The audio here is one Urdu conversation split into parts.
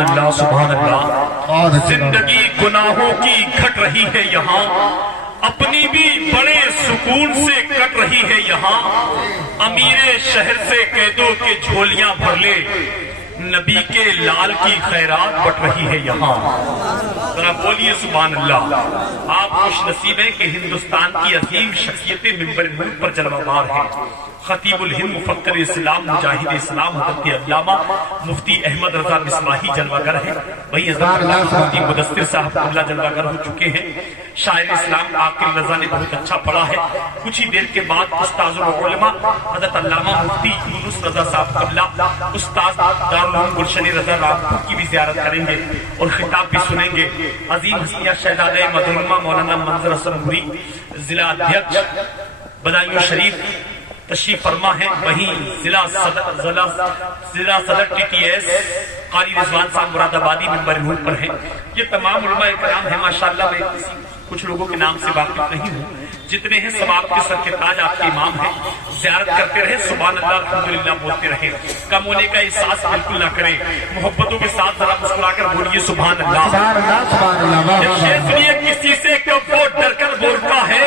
سبحان اللہ سبحان اللہ. زندگی گناہوں کی گھٹ رہی ہے یہاں، اپنی بھی بڑے سکون سے کٹ رہی ہے یہاں. امیر شہر سے کہہ دو کہ جھولیاں بھر لے، نبی کے لال کی خیرات بٹ رہی ہے یہاں. ذرا بولیے سبحان اللہ. آپ خوش نصیب ہیں کہ ہندوستان کی عظیم شخصیتیں منبر ملک پر جلوہ بار ہیں. خطیب الہند، مفکر اسلام، مجاہد اسلام حضرت علامہ مفتی احمد رضا مصباحی جلوہ گر ہیں. وہی حضرت مفتی مدثر صاحب اللہ جلوہ گر ہو چکے ہیں. شاعر اسلام عاقل رضا نے بہت اچھا پڑھا ہے. کچھ ہی دیر کے بعد استاذ العلماء حضرت علامہ مفتی یونس رضا صاحب قبلہ استاذ دارالعلوم گلشن رضا رامپور کی بھی زیارت کریں گے اور خطاب بھی سنیں گے. عظیم ہستیاں شہزادہ مظلومہ مولانا منظر حسن نوری ضلع ادھیکش بدایوں شریف تشریف فرما ہے. وہیں ضلع صدر ٹی ٹی ایس قاری رضوان صاحب مراد آبادی منبر ملک پر ہیں. یہ تمام علماء کرام ہیں ماشاءاللہ. میں کچھ لوگوں کے نام سے واقف نہیں ہوں. جتنے ہیں سب آپ کے سر کے تاج، آپ کے امام ہیں. زیارت کرتے رہے، سبحان اللہ الحمدللہ بولتے رہے. کم ہونے کا احساس بالکل نہ کریں. محبتوں کے ساتھ ذرا مسکرا کر بولیے سبحان اللہ. شعر سنیے، کسی سے کب وہ ڈر کر بولتا ہے،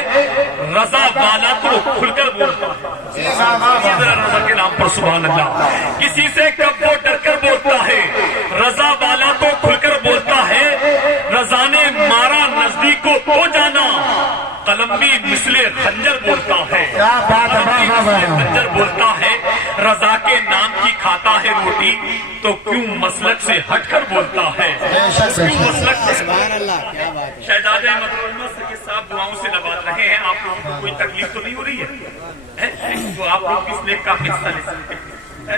رضا والا تو کھل کر بولتا ہے. ذرا رضا کے نام پر سبحان اللہ. کسی سے کب وہ ڈر کر بولتا ہے، رضا والا تو کھل کر بولتا ہے. رضا نے مارا نزدیک کو تو جانا، قلم بھی مثل خنجر بولتا ہے. خنجر بولتا ہے. رضا کے نام کی کھاتا ہے روٹی، تو کیوں مسلک سے ہٹ کر بولتا ہے. کیوں مسلک سے. شہزادہ مظلومہ سید صاحب دعاؤں سے نواز رہے ہیں. آپ لوگوں کو کوئی تکلیف تو نہیں ہو رہی ہے تو آپ لوگ اس نیک کا حصہ لے سکتے ہیں.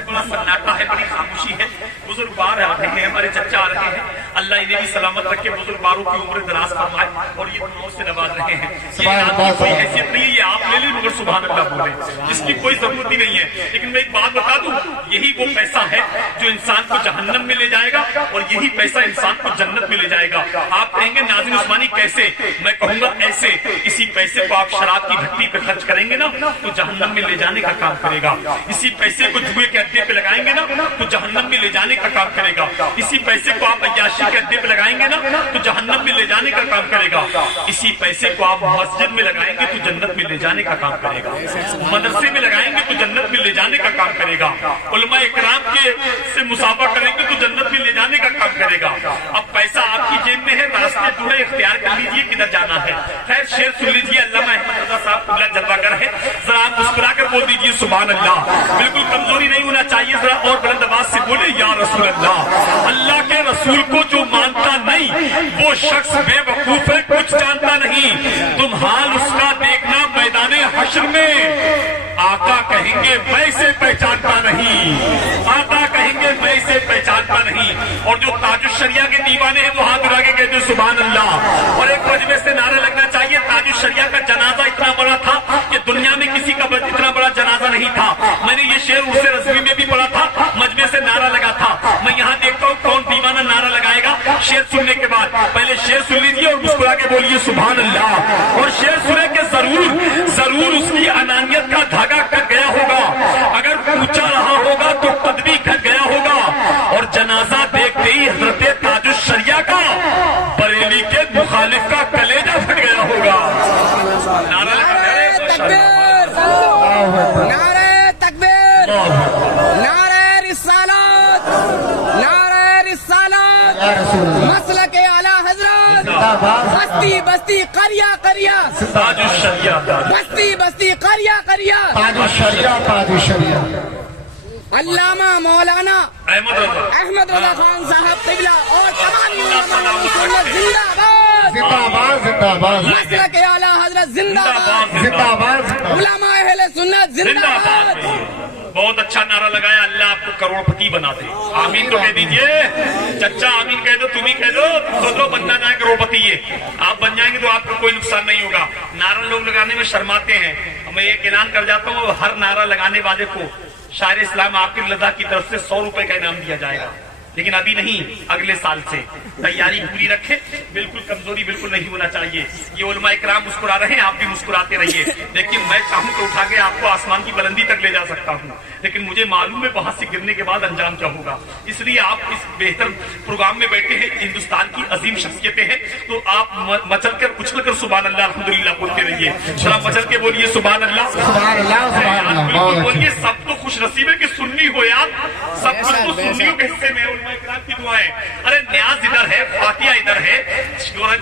بڑا سناٹا ہے، بڑی خاموشی ہے. بزرگ بار آ رہے ہیں، ہمارے چچا آ رہے ہیں. اللہ انہیں بھی سلامت رکھے، بزرگ باروں کی عمر دراز فرمائے اور یہ دعاؤں سے نواز رہے ہیں. یہ آپ کی کوئی حیثیت نہیں ہے، یہ آپ لے لیں مگر سبحان اللہ بولیں، اس کی کوئی ضرورت ہی نہیں ہے. لیکن میں ایک بات بتا دوں، یہی وہ پیسہ ہے جو انسان کو جہنم میں لے جائے گا اور یہی پیسہ انسان کو جنت میں لے جائے گا. آپ کہیں گے ناظرین عثمانی کیسے؟ میں کہوں گا ایسے. اسی پیسے کو آپ شراب کی بھٹی پہ خرچ کریں گے نا تو جہنم میں لے جانے کا کام کرے گا. اسی پیسے کو جوئے کے اڈے پہ لگائیں گے نا تو جہنم میں لے جانے کا کام کرے گا. اسی پیسے کو آپ عیاشی کے اڈے پہ لگائیں گے نا تو جہنم میں لے جانے کا کام کرے گا. اسی پیسے کو آپ مسجد میں لگائیں گے تو جنت میں لے جانے کا کام کرے گا. مدرسے میں لگائیں گے تو جنت میں لے جانے کا کام کرے گا. علماء اکرام کے سے مسابقہ کریں گے تو جنت میں لے جانے کا کام کرے گا. اب پیسہ آپ کی جیب میں ہے، راستے جڑے، اختیار کر لیجیے کدھر جانا ہے. خیر شعر سن لیجیے. علامہ احمد رضا صاحب اللہ جلوہ گر ہے. ذرا آپ مسکرا کر بول دیجیے سبحان اللہ. بالکل کمزوری نہیں ہونا چاہیے. ذرا اور بلند آواز سے بولے یا رسول اللہ. اللہ کے رسول کو جو مانتا نہیں وہ شخص بے وقوف ہے، کچھ جانتا نہیں. تم حال اس کا دیکھنا میدان حشر میں. آقا کہیں گے میں اسے پہچانتا نہیں، آقا کہیں گے میں اسے پہچانتا نہیں. اور جو تاج الشریعہ کے دیوانے ہیں وہ ہاتھ اٹھا کے کہتے ہیں سبحان اللہ. اور ایک مجمع سے نعرہ لگنا چاہیے. تاج الشریعہ کا جنازہ اتنا بڑا تھا کہ دنیا میں کسی کا اتنا بڑا جنازہ نہیں تھا. میں نے یہ شعر عرص رضوی میں بھی پڑھا تھا، مجمع سے نعرہ لگا تھا. میں یہاں دیکھتا ہوں کون دیوانہ نعرہ لگائے گا شعر سننے کے بعد. پہلے شعر سن لیجیے اور مسکرا کے بولیے سبحان اللہ. اور شعر سنے کہ ضرور اس کی انانیت کا دھاگا کٹ گیا ہوگا. اگر پوچھا رہا ہوگا تو قد بھی کٹ گیا ہوگا. اور جنازہ دیکھتے ہی حضرت تاج الشریعہ کا بریلی کے مخالف کا کلیجہ پھٹ گیا ہوگا. نعرہ لگا نعرہ تکبیر، نعرہ رسالت، نعرہ رسالت، مسلک اعلیٰ حضرت، بستی بستی قریہ قریہ، تاج الشریعہ، بستی بستی قریہ قریہ، تاج الشریعہ، تاج الشریعہ. علامہ مولانا احمد رضا خان صاحب قبلہ اور تمام علماء سنت زندہ باد، زندہ باد، زندہ باد. مسلک اعلیٰ حضرت زندہ باد، زندہ باد. علماء اہل سنت زندہ باد. بہت اچھا نعرہ لگایا. اللہ آپ کو کروڑ پتی بنا دے. آمین تو کہہ دیجئے. چچا آمین کہہ دو، تم ہی کہہ دو. سوچو بننا جائے کروڑ پتی. یہ آپ بن جائیں گے تو آپ کو کوئی نقصان نہیں ہوگا. نعرہ لوگ لگانے میں شرماتے ہیں. میں ایک اعلان کر جاتا ہوں، ہر نعرہ لگانے والے کو شاعر اسلام عاقل رضا کی طرف سے 100 روپے کا انعام دیا جائے گا. لیکن ابھی نہیں، اگلے سال سے تیاری پوری رکھیں، بالکل کمزوری بالکل نہیں ہونا چاہیے. یہ علماء کرام مسکرا رہے ہیں، آپ بھی مسکراتے رہیے. لیکن میں چاہوں تو اٹھا کے آپ کو آسمان کی بلندی تک لے جا سکتا ہوں، لیکن مجھے معلوم ہے وہاں سے گرنے کے بعد انجام کیا ہوگا. اس لیے آپ اس بہتر پروگرام میں بیٹھے ہیں، ہندوستان کی عظیم شخصیتیں ہیں، تو آپ مچل کر اچھل کر سبحان اللہ الحمدللہ بولتے رہیے. ذرا مچل کے بولیے سبحان اللہ. سبحان اللہ سبحان اللہ. بالکل بولیے. سب تو خوش نصیب ہے کہ سنی ہو یار، سب کچھ تو سنیوں کے حصے میں علماء کرام کی دعائیں. ارے نیاز ادھر ہے، فاتحہ ادھر ہے،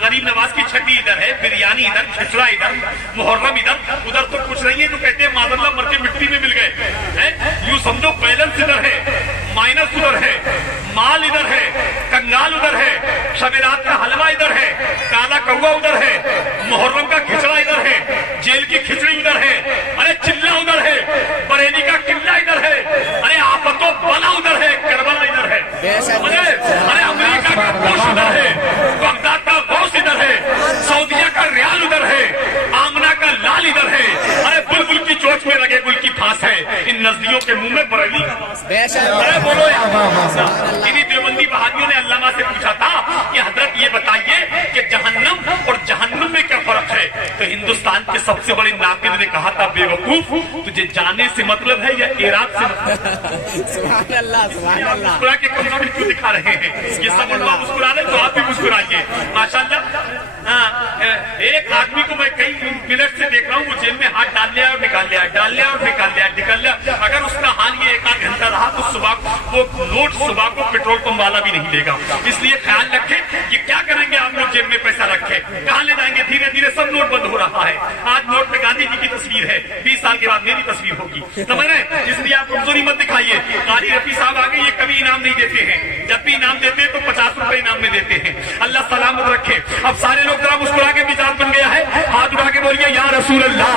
غریب نواز کی چھٹی ادھر ہے، بریانی ادھر، کھچڑا ادھر، محرم ادھر. ادھر تو کچھ نہیں ہے جو کہتے ہیں معذ اللہ مر کے مٹی میں مل گئے. یوں سمجھو بیلنس ادھر ہے، مائنس ادھر ہے، مال ادھر ہے، کنگال ادھر ہے، شب رات کا حلوہ ادھر ہے، کالا کوا ادھر ہے، محرم کا کھچڑا ادھر ہے، جیل کی کھچڑی ادھر ہے، ارے چلہ ادھر ہے، بریلی کا قلعہ ادھر ہے، ارے آفت و بلا ادھر ہے، کربلا ادھر ہے، ارے امریکہ کا بش ادھر ہے، بغداد کا غوث ادھر ہے، سعودیہ کا ریال ادھر ہے، آمنہ کا لال ادھر ہے. ارے بلبل کی چوچ میں لگے گل کی پھانس ہے، ان نزدیوں کے منہ میں بریلی کا پاس. ارے بولو انہی دیوبندی بہادیوں نے علامہ سے پوچھا تھا کہ حضرت یہ بتائیے کہ جہنم اور جہنم میں کیا فرق ہے؟ تو ہندوستان کے سب سے بڑے ناقد نے کہا تھا بے وقوف، تجھے جانے سے مطلب ہے یا ایراد سے مطلب؟ سبحان اللہ سبحان اللہ. مسکرا کے کمزوری کیوں دکھا رہے ہیں؟ یہ سب علماء مسکرا رہے تو آپ بھی مسکرائیے ماشاءاللہ. ایک آدمی کو میں کئی منٹ سے دیکھ رہا ہوں، وہ جیل میں ہاتھ ڈال لیا اور نکال لیا، ڈال لیا اور نکال لیا، نکال لیا. اگر اس کا حال یہ ایک آدھ گھنٹہ رہا تو صبح وہ نوٹ صبح کو پیٹرول پمپ والا بھی نہیں دے گا. اس لیے خیال رکھیں کہ کیا کریں گے آپ لوگ جیب میں پیسہ رکھے کہاں لے جائیں گے؟ دھیرے دھیرے سب نوٹ بند ہو رہا ہے. آج نوٹ میں گاندھی جی کی تصویر ہے، 20 سال کے بعد میری تصویر ہوگی، سمجھ رہے ہیں؟ اس لیے آپ کمزوری مت دکھائیے. قاری رفیع صاحب آگے یہ کبھی انعام نہیں دیتے ہیں، جب بھی انعام دیتے ہیں تو 50 روپے انعام میں دیتے ہیں. اللہ سلامت رکھے. اب سارے لوگ ذرا مسکرا کے مزاج بن گیا ہے، ہاتھ اٹھا کے بولیے یا رسول اللہ،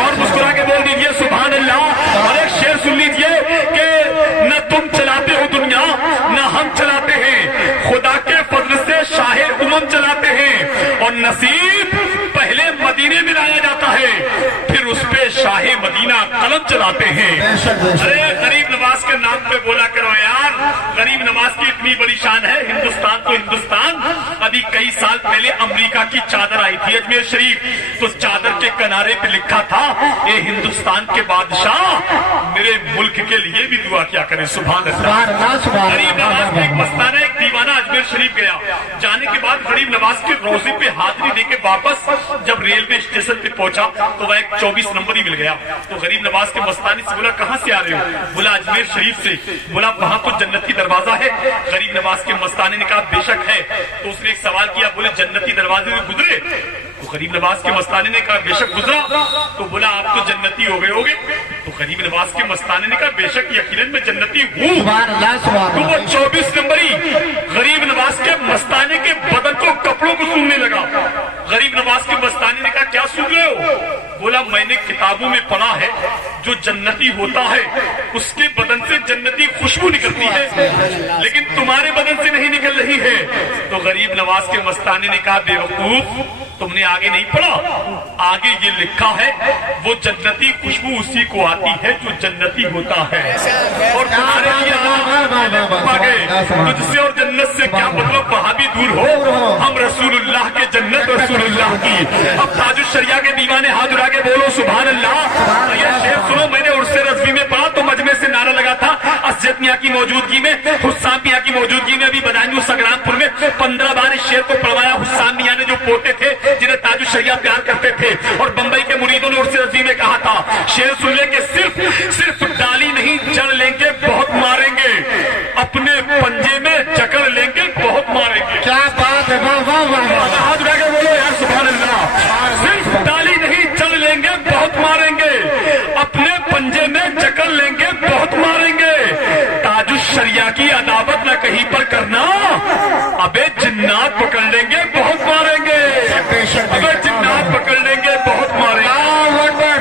اور مسکرا کے بول دیجیے سبحان اللہ. اور ایک شعر سن لیجیے کہ نہ تم چلاتے ہو دنیا نہ ہم چلاتے ہیں، خدا کے فضل سے شاہ امم چلاتے ہیں، اور نصیب پہلے مدینے میں لایا جاتا ہے پھر اس پہ شاہ مدینہ قلم چلاتے ہیں. ارے غریب نواز کے نام پہ بولا کرو یار، غریب نواز کی اتنی بڑی شان ہے. ہندوستان تو ہندوستان. ابھی کئی سال پہلے امریکہ کی چادر آئی تھی اجمیر شریف، تو چادر کے کنارے پہ لکھا تھا اے ہندوستان کے بادشاہ میرے ملک کے لیے بھی دعا کیا کرے. سبحان اللہ. غریب نواز ایک مستانہ ایک دیوانہ اجمیر شریف گیا، جانے کے بعد غریب نواز کے روزے پہ حاضری دے کے واپس جب ریلوے اسٹیشن پہ پہنچا تو وہ ایک 24 نمبر ہی مل گیا. تو غریب نواز کے مستانی سے بولا کہاں سے آ رہے ہو؟ بولا اجمیر شریف سے. بولا وہاں تو جنتی دروازہ ہے؟ غریب نواز کے مستانی نے کہا بے شک ہے. تو اس نے ایک سوال کیا، بولے جنتی دروازے سے گزرے؟ تو غریب نواز کے مستانی نے کہا بے شک گزرا. تو بولا آپ تو جنتی ہو گئے ہوگے؟ تو غریب نواز کے مستانی نے کہا بے شک یقیناً میں جنتی ہوں. تو وہ 24 نمبری غریب نواز کے مستانے کے بدن کو کپڑوں کو سننے لگا. غریب نواز کے مستانی نے کہا کیا سن رہے ہو؟ بولا میں نے کتابوں میں پڑھا ہے جو جنتی ہوتا ہے اس کے بدن سے جنتی خوشبو نکلتی ہے، لیکن تمہارے بدن سے نہیں نکل رہی ہے. تو غریب نواز کے مستانی نے کہا بے وقوف تم نے آگے نہیں پڑھا، آگے یہ لکھا ہے وہ جنتی خوشبو اسی کو آتی ہے جو جنتی ہوتا ہے. اور تمہارے لیے تجھ سے اور جنت سے کیا مطلب، وہاں بھی دور ہو، ہم رسول اللہ کے جنت رسول اللہ کی. اب تاج الشریعہ کے دیوانے ہاتھ اٹھا کے بولو سبحان اللہ. یہ شعر سنو، میں نے عرس رضوی میں پڑھا تو مجمع سے نعرہ لگا تھا اسجد میاں کی موجودگی میں، حسام میاں کی موجودگی میں. ابھی بدایوں سگرام پور میں 15 بار اس شعر کو پڑھوایا. حسام میاں نے جو پوتے تھے جنہیں تاج الشریعہ پیار کرتے تھے، اور بمبئی کے مریدوں نے عرس رضوی میں کہا تھا شعر سن لیں کہ صرف ڈالی نہیں جڑ لیں گے بہت ماریں گے، اپنے پنجے میں جکڑ لیں گے بہت ماریں گے. کیا بات ہے، ہاتھ اٹھا کے بولو یار سبحان اللہ. صرف ڈالی نہیں جڑ لیں گے بہت ماریں گے، اپنے پنجے میں جکڑ لیں گے بہت ماریں گے. تاج الشریعہ کی عداوت نہ کہیں پر کرنا، ابے جنات پکڑ لیں گے بہت ماریں گے، ابے جنات پکڑ لیں گے بہت ماریں گے.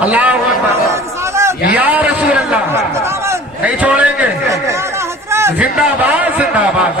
اللہ اکبر یا رسول اللہ، نہیں چھوڑیں گے. زندہ باد زندہ باد.